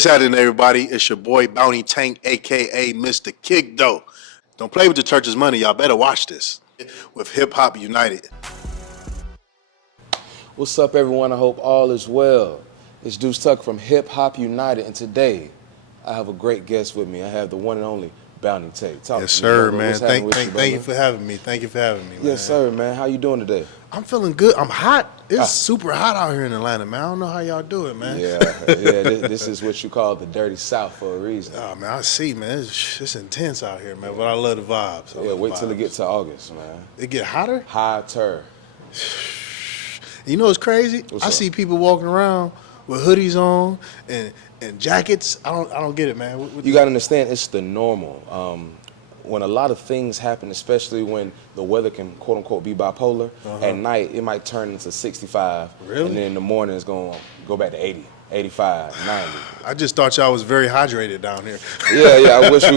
What's happening, everybody? It's your boy Bounty Tank, aka Mr. Kick Dough. Don't play with the church's money. Y'all better watch this with Hip Hop United. What's up, everyone? I hope all is well. It's Deuce Tucker from Hip Hop United, and today I have a great guest with me. I have the one and only Bounty Tank. Yes, sir, man. Thank you for having me. Thank you for having me, man. Yes, sir, man. How you doing today? I'm feeling good. I'm hot. It's super hot out here in Atlanta, man. I don't know how y'all do it, man. Yeah. This is what you call the dirty South for a reason. Oh, man, I see, man. It's intense out here, man. But I love the vibes. Wait till it gets to August, man. It get hotter? Hotter. You know what's crazy? What's I up? see people walking around with hoodies on and jackets. I don't get it, man. You got to understand, it's the normal. When a lot of things happen, especially when the weather can, quote unquote, be bipolar, at night it might turn into 65. Really? And then in the morning it's going to go back to 80, 85, 90. I just thought y'all was very hydrated down here. Yeah, I wish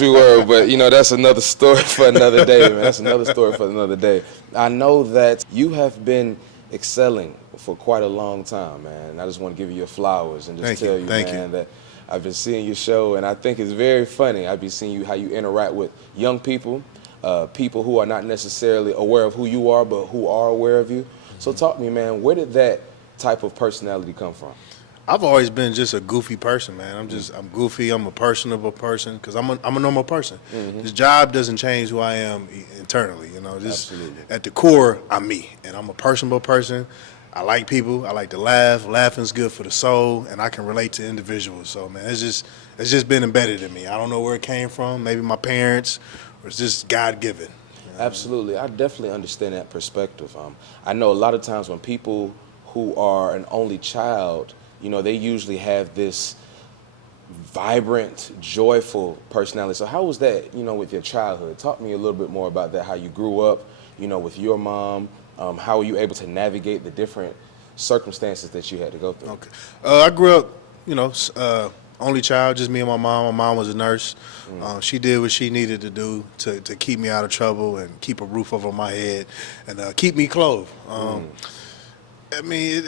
we were. But, you know, that's another story for another day, man. That's another story for another day. I know that you have been excelling for quite a long time, man. And I just want to give you your flowers and just tell you, man, that I've been seeing your show, and I think it's very funny. I've been seeing how you interact with young people, people who are not necessarily aware of who you are, but who are aware of you. So talk to me, man, where did that type of personality come from? I've always been just a goofy person, man. I'm goofy. I'm a personable person because I'm a normal person. This job doesn't change who I am internally, you know. Just at the core, I'm me, and I'm a personable person. I like people. I like to laugh. Laughing's good for the soul, and I can relate to individuals. So, man, it's just been embedded in me. I don't know where it came from. Maybe my parents, or it's just God-given. Absolutely. I definitely understand that perspective. I know a lot of times when people who are an only child, you know, they usually have this vibrant, joyful personality. So how was that, you know, with your childhood? Talk to me a little bit more about that, how you grew up, you know, with your mom. How were you able to navigate the different circumstances that you had to go through? Okay. I grew up, you know, only child, just me and my mom. My mom was a nurse. She did what she needed to do to keep me out of trouble and keep a roof over my head and keep me clothed. I mean,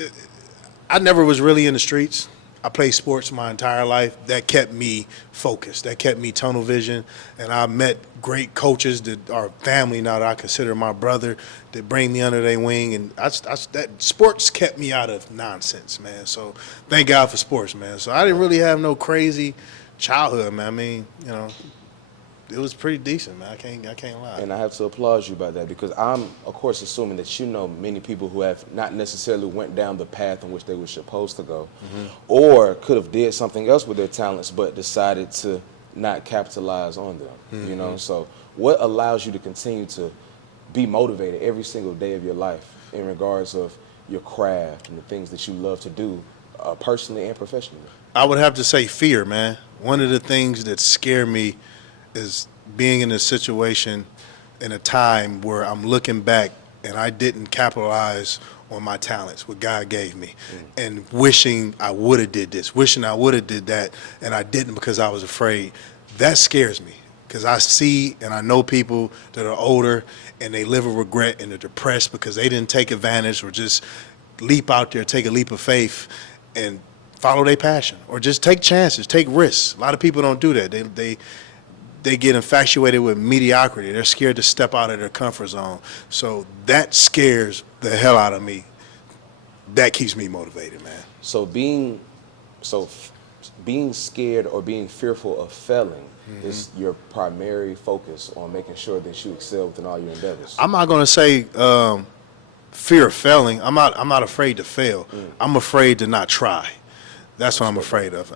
I never was really in the streets. I played sports my entire life. That kept me focused. That kept me tunnel vision. And I met great coaches that are family now that I consider my brother that bring me under their wing. And that sports kept me out of nonsense, man. So thank God for sports, man. So I didn't really have no crazy childhood, man. I mean, you know, it was pretty decent, man. I can't lie. And I have to applaud you about that because I'm, of course, assuming that you know many people who have not necessarily went down the path in which they were supposed to go, or could have did something else with their talents but decided to not capitalize on them. You know, so what allows you to continue to be motivated every single day of your life in regards of your craft and the things that you love to do, personally and professionally? I would have to say fear, man. One of the things that scare me is being in a situation in a time where I'm looking back and I didn't capitalize on my talents, what God gave me, and wishing I would have did this, wishing I would have did that, and I didn't because I was afraid. That scares me because I see and I know people that are older and they live with regret and they're depressed because they didn't take advantage or just leap out there, take a leap of faith and follow their passion or just take chances, take risks. A lot of people don't do that. They get infatuated with mediocrity. They're scared to step out of their comfort zone. So that scares the hell out of me. That keeps me motivated, man. So being scared or being fearful of failing is your primary focus on making sure that you excel within all your endeavors. I'm not going to say fear of failing. I'm not afraid to fail. I'm afraid to not try. That's what I'm afraid of.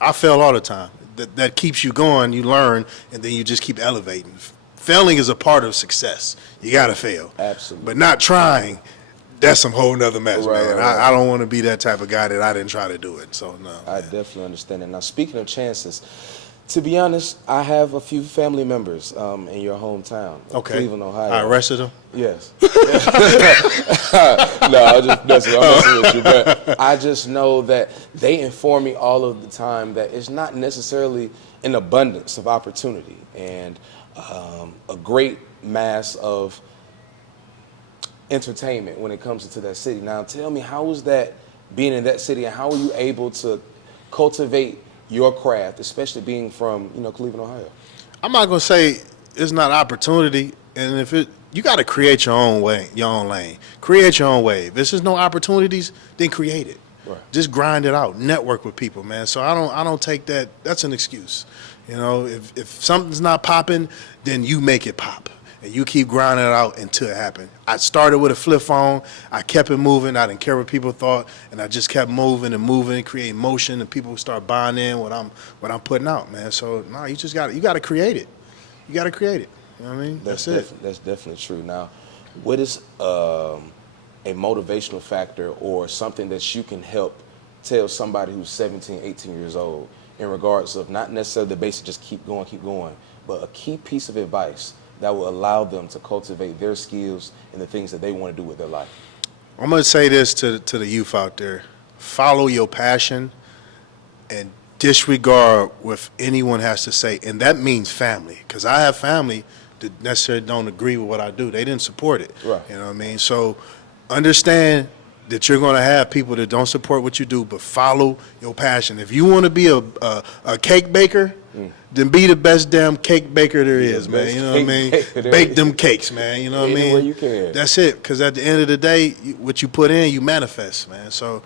I fail all the time. That keeps you going, you learn, and then you just keep elevating. Failing is a part of success. You got to fail. Absolutely. But not trying, that's some whole nother mess, man. Right. I don't want to be that type of guy that I didn't try to do it. So, no. I definitely understand that. Now, speaking of chances, to be honest, I have a few family members in your hometown, Cleveland, Ohio. I arrested them? Yes. No, I'm messing with you. But I just know that they inform me all of the time that it's not necessarily an abundance of opportunity and a great mass of entertainment when it comes into that city. Now, tell me, how was that being in that city, and how were you able to cultivate your craft, especially being from, Cleveland, Ohio? I'm not gonna say it's not opportunity, and if you got to create your own way, your own lane, create your own wave. If there's no opportunities, then create it. Right. Just grind it out, network with people, man. So I don't take that. That's an excuse. If something's not popping, then you make it pop. And you keep grinding it out until it happens. I started with a flip phone. I kept it moving. I didn't care what people thought, and I just kept moving and moving, creating motion, and people start buying in what I'm putting out, man. So no, you got to create it. You got to create it. You know what I mean? That's it. That's definitely true. Now, what is a motivational factor or something that you can help tell somebody who's 17, 18 years old in regards of not necessarily the basic, just keep going, but a key piece of advice that will allow them to cultivate their skills and the things that they want to do with their life? I'm going to say this to the youth out there. Follow your passion and disregard what anyone has to say. And that means family, because I have family that necessarily don't agree with what I do. They didn't support it. Right. You know what I mean? So understand that you're going to have people that don't support what you do, but follow your passion. If you want to be a cake baker, then be the best damn cake baker there is, man. You know what I mean? Bake them cakes, man. You know what I mean? Any way you can. That's it. Because at the end of the day, what you put in, you manifest, man. So,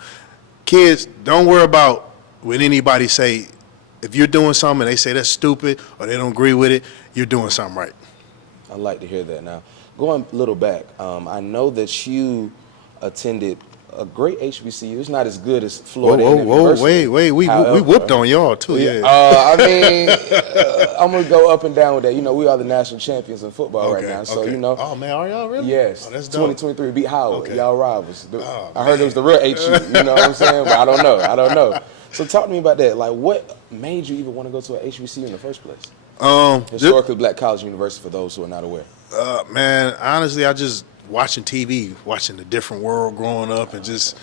kids, don't worry about what anybody say. If you're doing something and they say that's stupid or they don't agree with it, you're doing something right. I'd like to hear that. Now, going a little back, I know that you attended a great HBCU. It's not as good as Florida University. Wait. We whooped on y'all, too, yeah. I mean, I'm going to go up and down with that. We are the national champions in football right now. So, Oh, man, are y'all really? Yes. Oh, that's dope. 2023 beat Howard. Okay. Y'all rivals. I heard man. it was the real HU. You know what I'm saying? But I don't know. So talk to me about that. Like, what made you even want to go to a HBCU in the first place? Historically black college university, for those who are not aware. Man, honestly, I just watching TV, watching the different world growing up, and just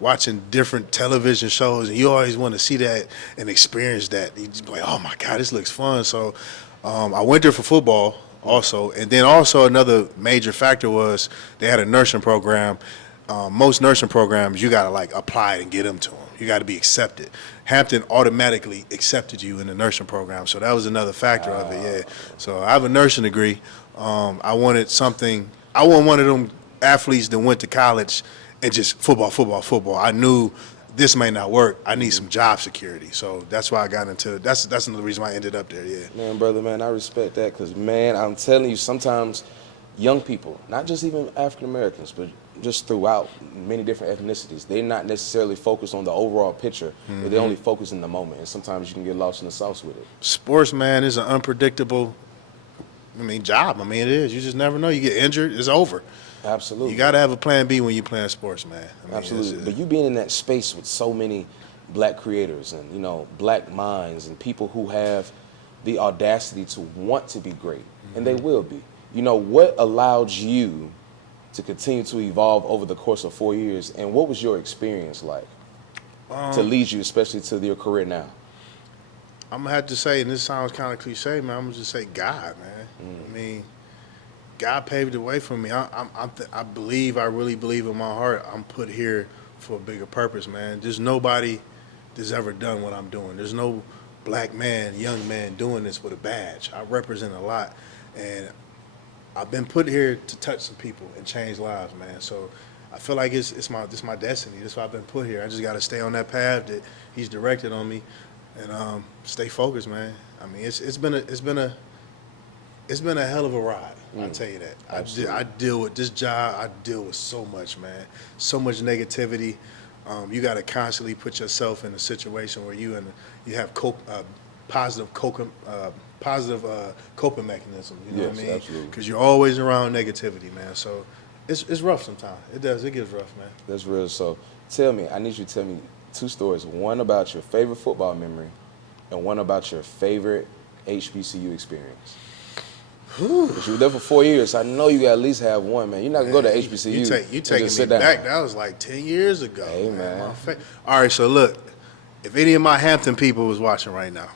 watching different television shows, and you always want to see that and experience that. You just be like, oh my God, this looks fun. So I went there for football also, and then also another major factor was they had a nursing program. Most nursing programs, you got to like apply and get them to them. You got to be accepted. Hampton automatically accepted you in the nursing program, so that was another factor of it. Yeah. So I have a nursing degree. I wanted something. I wasn't one of them athletes that went to college and just football. I knew this may not work. I need some job security. So that's why I got into it. That's another reason why I ended up there, yeah. Man, brother, I respect that because, man, I'm telling you, sometimes young people, not just even African Americans, but just throughout many different ethnicities, they're not necessarily focused on the overall picture, but they only focus in the moment. And sometimes you can get lost in the sauce with it. Sports, man, is an unpredictable job. It is. You just never know. You get injured, it's over. Absolutely. You got to have a plan B when you're playing sports, man. Absolutely. But you being in that space with so many black creators and, black minds and people who have the audacity to want to be great, and they will be. What allowed you to continue to evolve over the course of 4 years, and what was your experience like to lead you, especially to your career now? I'm going to have to say, and this sounds kind of cliche, man, I'm going to just say God, man. God paved the way for me. I really believe in my heart I'm put here for a bigger purpose, man. There's nobody that's ever done what I'm doing. There's no black man, young man doing this with a badge. I represent a lot, and I've been put here to touch some people and change lives, man. So I feel like it's my destiny. That's why I've been put here. I just got to stay on that path that He's directed on me, and stay focused, man. It's been a hell of a ride. I'll tell you that. I deal with this job. I deal with so much, man. So much negativity. You got to constantly put yourself in a situation where you have positive coping mechanism. You know what I mean? Absolutely. Because you're always around negativity, man. So it's rough sometimes. It gets rough, man. That's real. So I need you to tell me 2 stories. One about your favorite football memory, and one about your favorite HBCU experience. Because you were there for 4 years, so I know you got at least have one, man. You're not going to go to HBCU. You taking me back. That was like 10 years ago. Hey, man. All right, so look, if any of my Hampton people was watching right now,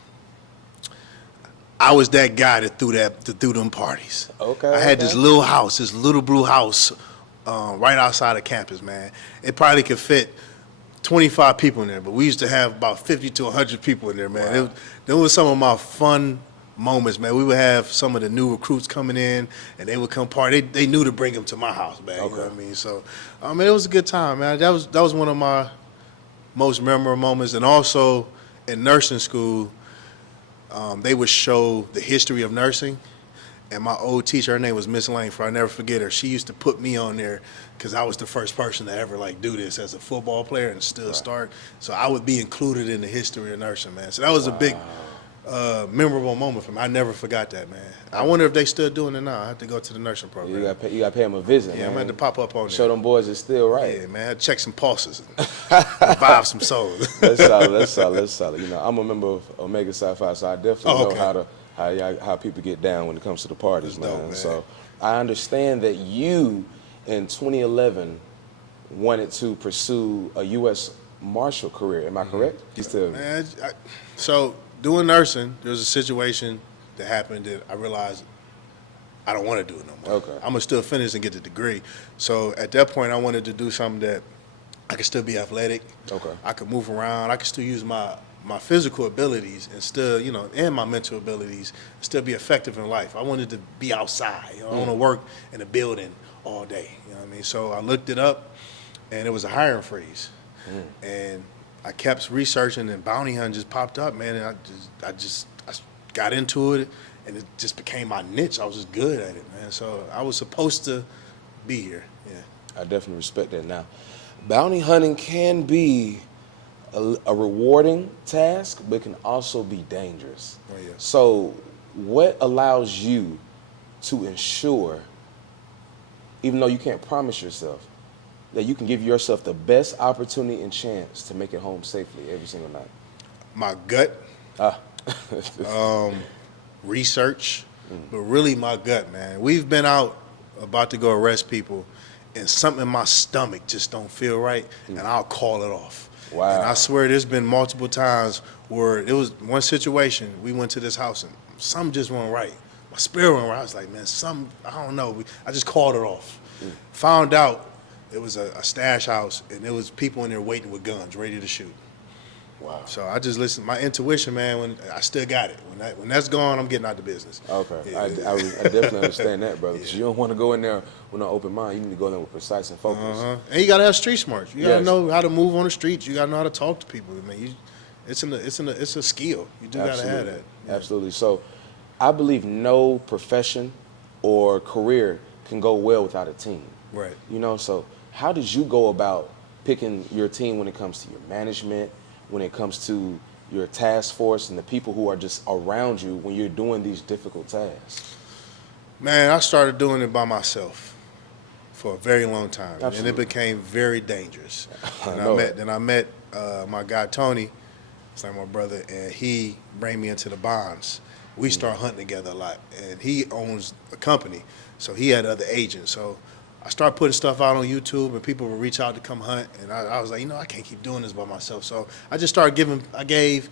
I was that guy that threw them parties. Okay. I had this little blue house right outside of campus, man. It probably could fit 25 people in there, but we used to have about 50 to 100 people in there, man. Wow. There was some of my fun moments, man. We would have some of the new recruits coming in, and they would come party. They knew to bring them to my house, man. Okay. You know what I mean? So, it was a good time, man. That was one of my most memorable moments. And also in nursing school, they would show the history of nursing. And my old teacher, her name was Miss Langford. I never forget her. She used to put me on there because I was the first person to ever do this as a football player and still start. So I would be included in the history of nursing, man. So that was a big, memorable moment for me. I never forgot that, man. I wonder if they still doing it now. I have to go to the nursing program. You got to pay them a visit, Yeah, man. I'm going to pop up on there. Show them boys it's still right. Yeah, man. I had to check some pulses and revive some souls. That's solid. You know, I'm a member of Omega Psi Phi, so I definitely know how people get down when it comes to the parties, That's dope, man. So I understand that you, in 2011, wanted to pursue a U.S. Marshal career. Am I correct? You still Man, so doing nursing, there was a situation that happened that I realized I don't want to do it no more. Okay. I'm gonna still finish and get the degree. So at that point, I wanted to do something that I could still be athletic. Okay. I could move around. I could still use my physical abilities and still, and my mental abilities, still be effective in life. I wanted to be outside. I don't want to work in a building all day. You know what I mean? So I looked it up, and it was a hiring freeze. And I kept researching, and bounty hunting just popped up, man. And I got into it, and it just became my niche. I was just good at it, man. So I was supposed to be here. Yeah. I definitely respect that. Now, bounty hunting can be a rewarding task, but it can also be dangerous. Oh, yeah. So what allows you to ensure, even though you can't promise yourself, that you can give yourself the best opportunity and chance to make it home safely every single night? My gut, research, but really my gut, man. We've been out about to go arrest people, and something in my stomach just don't feel right, and I'll call it off. Wow. And I swear there's been multiple times where it was one situation, we went to this house, and something just went right. My spirit went right. I was like, man, I don't know. I just called it off. Found out it was a stash house, and there was people in there waiting with guns, ready to shoot. Wow. So I just listened. My intuition, man, when I still got it. When that's gone, I'm getting out the business. Okay. Yeah. I definitely understand that, brother. Because you don't want to go in there with an open mind. You need to go in there with precise and focus. And you gotta have street smarts. You gotta Yes. know how to move on the streets. You gotta know how to talk to people. I mean, it's a skill. You do gotta have that. Yeah. Absolutely. So I believe no profession or career can go well without a team. Right. So how did you go about picking your team when it comes to your management, when it comes to your task force and the people who are just around you when you're doing these difficult tasks? Man, I started doing it by myself for a very long time, Absolutely. and it became very dangerous. I I met my guy Tony, it's like my brother, and he bring me into the bonds. We start hunting together a lot, and he owns a company, so he had other agents. So I started putting stuff out on YouTube, and people would reach out to come hunt, and I was like, I can't keep doing this by myself. So I just started I gave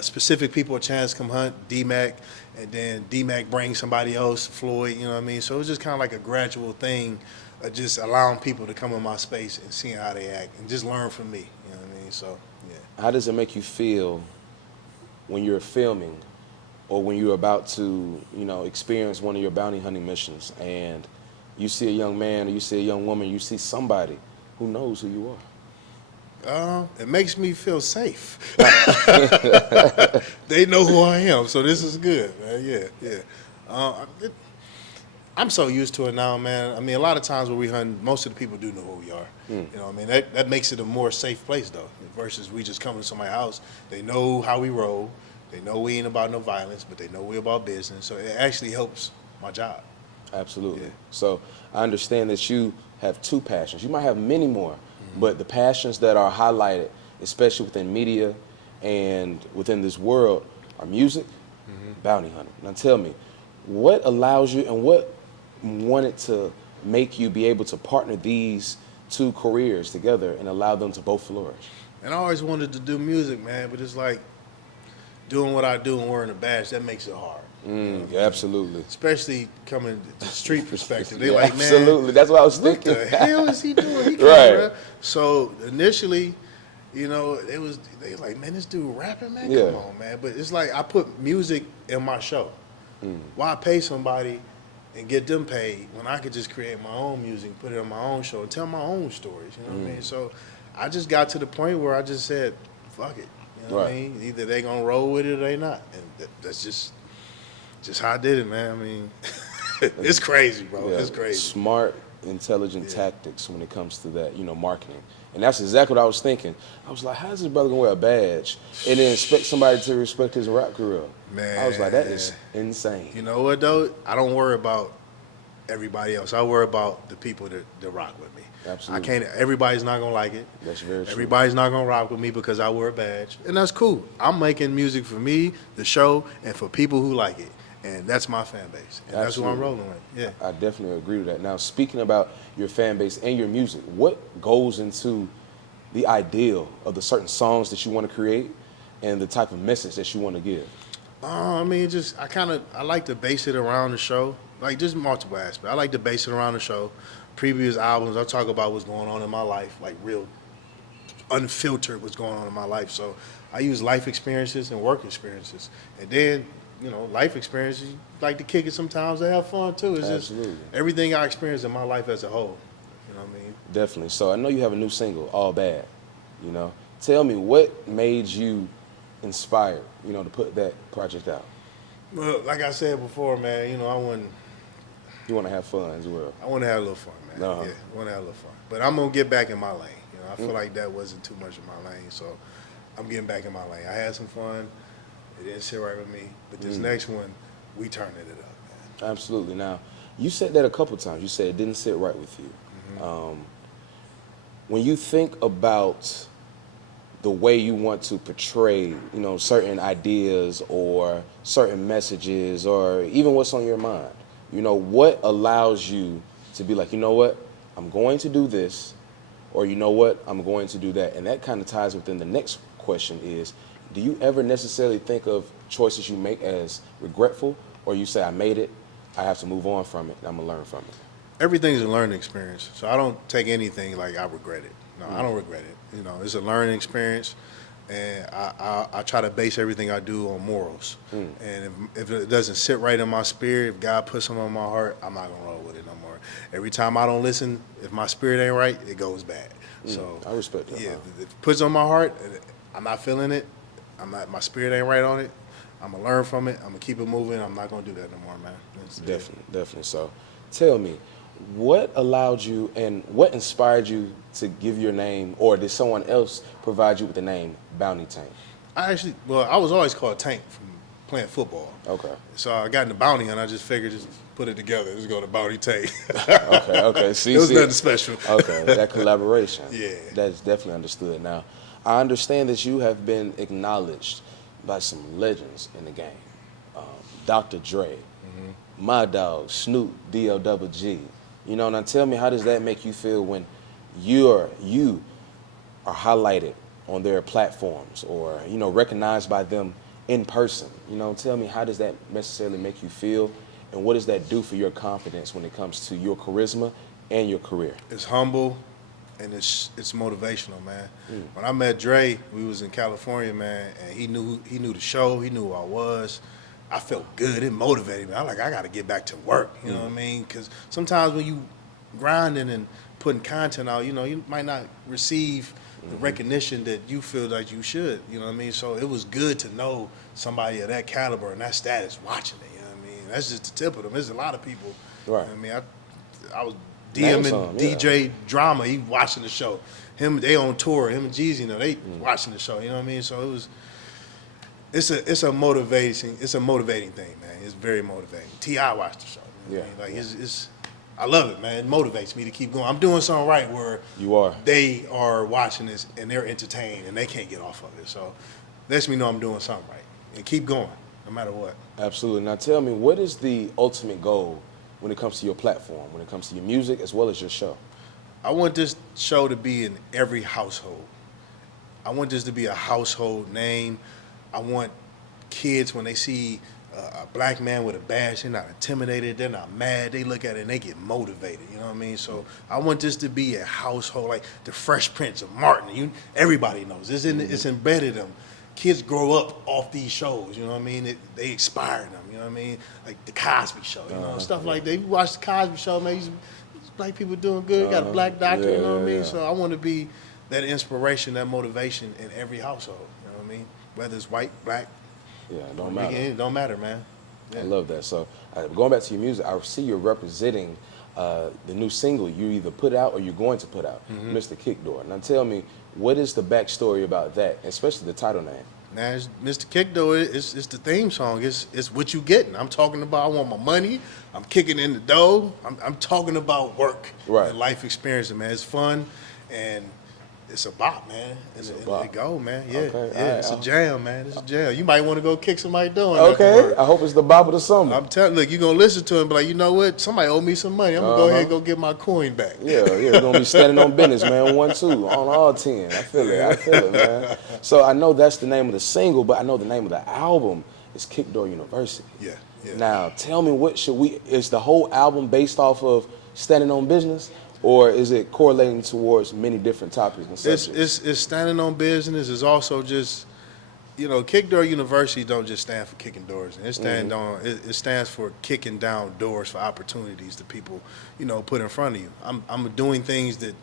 specific people a chance to come hunt, D-Mac, and then D-Mac brings somebody else, Floyd, you know what I mean? So it was just kind of like a gradual thing of just allowing people to come in my space and seeing how they act and just learn from me, you know what I mean? So, yeah. How does it make you feel when you're filming or when you're about to, experience one of your bounty hunting missions and you see a young man or you see a young woman, you see somebody who knows who you are? It makes me feel safe. They know who I am, so this is good, man. Yeah. I'm so used to it now, man. I mean, a lot of times when we hunt, most of the people do know who we are. You know what I mean? That makes it a more safe place, though, versus we just come to somebody's house. They know how we roll. They know we ain't about no violence, but they know we about business. So it actually helps my job. Absolutely. Yeah. So I understand that you have two passions. You might have many more, but the passions that are highlighted, especially within media and within this world, are music, bounty hunting. Now tell me, what allows you and what wanted to make you be able to partner these two careers together and allow them to both flourish? And I always wanted to do music, man, but it's like doing what I do and wearing a badge, that makes it hard. Yeah, absolutely. Especially coming to the street perspective. They Yeah, like, man, absolutely. That's what I was what thinking. the hell is he doing? He Right. right. So initially, You know, they was like, man, this dude rapping, man. Yeah. Come on, man. But it's like I put music in my show. Why pay somebody and get them paid when I could just create my own music, put it on my own show, and tell my own stories? You know what I mean? So I just got to the point where I just said, fuck it. You know what I mean? Either they gonna roll with it or they not, and that's just how I did it, man. I mean, it's crazy, bro. Yeah, It's crazy. smart, intelligent tactics when it comes to that, marketing. And that's exactly what I was thinking. I was like, how's this brother gonna wear a badge and then expect somebody to respect his rap career? Man, I was like, that is insane. You know what though? I don't worry about everybody else. I worry about the people that rock with me. Absolutely. I can't. Everybody's not gonna like it. That's very true. Everybody's not gonna rock with me because I wear a badge, and that's cool. I'm making music for me, the show, and for people who like it, and that's my fan base, and that's who I'm rolling with. Yeah. I definitely agree with that. Now, speaking about your fan base and your music, what goes into the ideal of the certain songs that you want to create and the type of message that you want to give? I mean, I like to base it around the show, like just multiple aspects. I like to base it around the show. Previous albums, I talk about what's going on in my life, like real unfiltered what's going on in my life. So I use life experiences and work experiences. And then, life experiences, you like to kick it sometimes, they have fun too. It's Absolutely. just everything I experienced in my life as a whole. You know what I mean? Definitely. So I know you have a new single, All Bad. Tell me what made you inspired, to put that project out. Well, like I said before, man, You want to have fun as well. I want to have a little fun, man. Uh-huh. Yeah, I want to have a little fun. But I'm going to get back in my lane. I feel like that wasn't too much of my lane, so I'm getting back in my lane. I had some fun. It didn't sit right with me. But this next one, we turning it up, man. Absolutely. Now, you said that a couple times. You said it didn't sit right with you. When you think about the way you want to portray, certain ideas or certain messages or even what's on your mind, what allows you to be like, you know what, I'm going to do this, or you know what, I'm going to do that. And that kind of ties within the next question is, do you ever necessarily think of choices you make as regretful, or you say, I made it, I have to move on from it, and I'm going to learn from it? Everything's a learning experience, so I don't take anything like I regret it. No, I don't regret it. It's a learning experience, and I try to base everything I do on morals. And if it doesn't sit right in my spirit, if God puts something on my heart, I'm not gonna roll with it no more. Every time I don't listen, if my spirit ain't right, it goes bad. So I respect that. yeah, if it puts on my heart, I'm not feeling it. My spirit ain't right on it. I'm gonna learn from it. I'm gonna keep it moving. I'm not gonna do that no more, man. Definitely. So, tell me, what allowed you and what inspired you to give your name, or did someone else provide you with the name Bounty Tank? I was always called Tank from playing football. Okay. So I got in the bounty and I just figured just put it together. Just go to Bounty Tank. Okay. See, it was nothing special. Okay, that collaboration. Yeah. That's definitely understood. Now, I understand that you have been acknowledged by some legends in the game. Dr. Dre, my dog, Snoop, D-O-double-G. Now tell me, how does that make you feel when you are highlighted on their platforms or, recognized by them in person? Tell me, how does that necessarily make you feel, and what does that do for your confidence when it comes to your charisma and your career? It's humble and it's motivational, man. When I met Dre, we was in California, man, and he knew the show, he knew who I was. I felt good. It motivated me. I got to get back to work. You know what I mean? Because sometimes when you grinding and putting content out, you might not receive the recognition that you feel like you should. You know what I mean? So it was good to know somebody of that caliber and that status watching it. You know what I mean? That's just the tip of them. There's a lot of people. Right. You know what I mean, I was Name DMing some, yeah. DJ Drama. He watching the show. They on tour. Him and Jeezy, they watching the show. You know what I mean? So it was. It's a motivating thing, man. It's very motivating. T.I. watched the show. You know what I mean? It's I love it, man. It motivates me to keep going. I'm doing something right where You are. they are watching this and they're entertained and they can't get off of it. So lets me know I'm doing something right. And keep going, no matter what. Absolutely. Now tell me, what is the ultimate goal when it comes to your platform, when it comes to your music as well as your show? I want this show to be in every household. I want this to be a household name. I want kids, when they see a black man with a badge. They're not intimidated. They're not mad. They look at it and they get motivated. You know what I mean? So I want this to be a household, like the Fresh Prince of Martin. Everybody knows. It's embedded in them. Kids grow up off these shows. You know what I mean? They inspire them. You know what I mean? Like the Cosby Show. You know, stuff like that. You watch the Cosby Show, man. These black people doing good. Got a black doctor. You know what I mean? So I want to be that inspiration, that motivation in every household. You know what I mean? Whether it's white, black. Yeah, it don't matter. It don't matter, man. Yeah. I love that. So going back to your music, I see you're representing the new single you either put out or you're going to put out, Mr. Kickdoor. Now tell me, what is the backstory about that, especially the title name? Now, Mr. Kickdoor, it's the theme song. It's what you getting. I'm talking about I want my money. I'm kicking in the dough. I'm talking about work and life experience, man. It's fun, and it's a bop, man. It's a bop. It go, man. Yeah, okay. Yeah. It's a jam, man. It's a jam. You might want to go kick somebody doing Okay, I hope it's the bop of the summer. I'm telling, look, you're gonna listen to him, but like, you know what? Somebody owe me some money. I'm gonna go ahead and go get my coin back. Yeah, we're gonna be standing on business, man. 1-2 on all 10. I feel it, man. So I know that's the name of the single, but I know the name of the album is Kickdoor University. Yeah. Now, tell me, is the whole album based off of standing on business? Or is it correlating towards many different topics and subjects? It's standing on business. It's also just, you know, Kickdoor University don't just stand for kicking doors. It stands for kicking down doors for opportunities that people, you know, put in front of you. I'm doing things that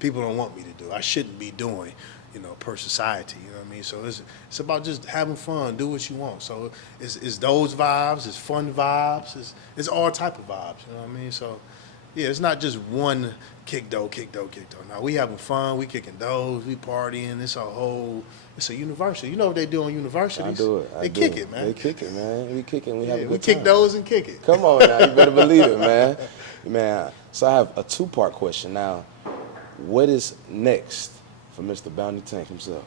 people don't want me to do. I shouldn't be doing, you know, per society. You know what I mean? So it's about just having fun, do what you want. So it's those vibes, it's fun vibes, it's all type of vibes. You know what I mean? So. Yeah, it's not just one kickdoor. Now we having fun, we kicking doors, we partying. It's a university. You know what they do on universities? I do it. They kick it, man. They kick it, man. We kick it and we have a good we kick time. those and kick it. Come on now, you better believe it, man. Man, so I have a two-part question now. What is next for Mr. Bounty Tank himself?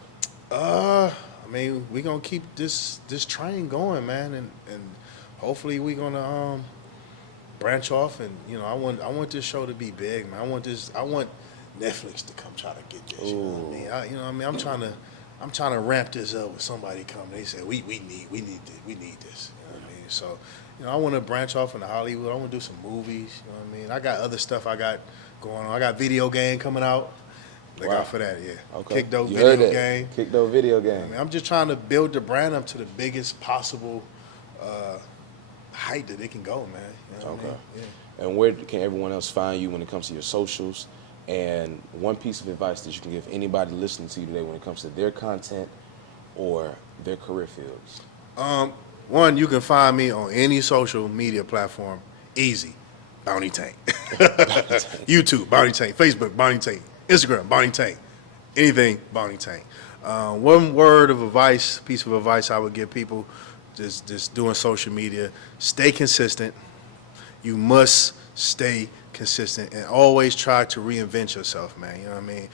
I mean, we gonna keep this train going, man, and hopefully we gonna branch off, and you know, I want this show to be big, man. I want Netflix to come try to get this. You know what I mean? I'm trying to ramp this up with somebody come. They say we need this. You know what I mean? So, you know, I want to branch off into Hollywood. I want to do some movies. You know what I mean? I got other stuff I got going on. I got video game coming out. Look out for that, yeah. Okay. Kickdoor video game. Kickdoor video game. I mean, I'm just trying to build the brand up to the biggest possible height that it can go, man. You know what I mean? Yeah. And where can everyone else find you when it comes to your socials? And one piece of advice that you can give anybody listening to you today when it comes to their content or their career fields? One, you can find me on any social media platform. Easy. Bounty Tank. YouTube, Bounty Tank. Facebook, Bounty Tank. Instagram, Bounty Tank. Anything, Bounty Tank. One word of advice, piece of advice I would give people, just doing social media, stay consistent. You must stay consistent and always try to reinvent yourself, man. You know what I mean?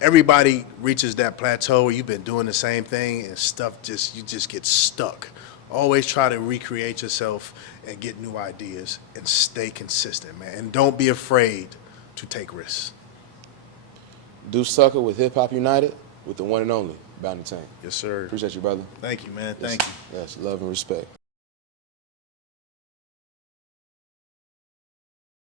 Everybody reaches that plateau where you've been doing the same thing and stuff you just get stuck. Always try to recreate yourself and get new ideas and stay consistent, man. And don't be afraid to take risks. Do sucker with Hip Hop United with the one and only Bounty Tank. Yes, sir. Appreciate you, brother. Thank you, man. Thank you. Yes, love and respect.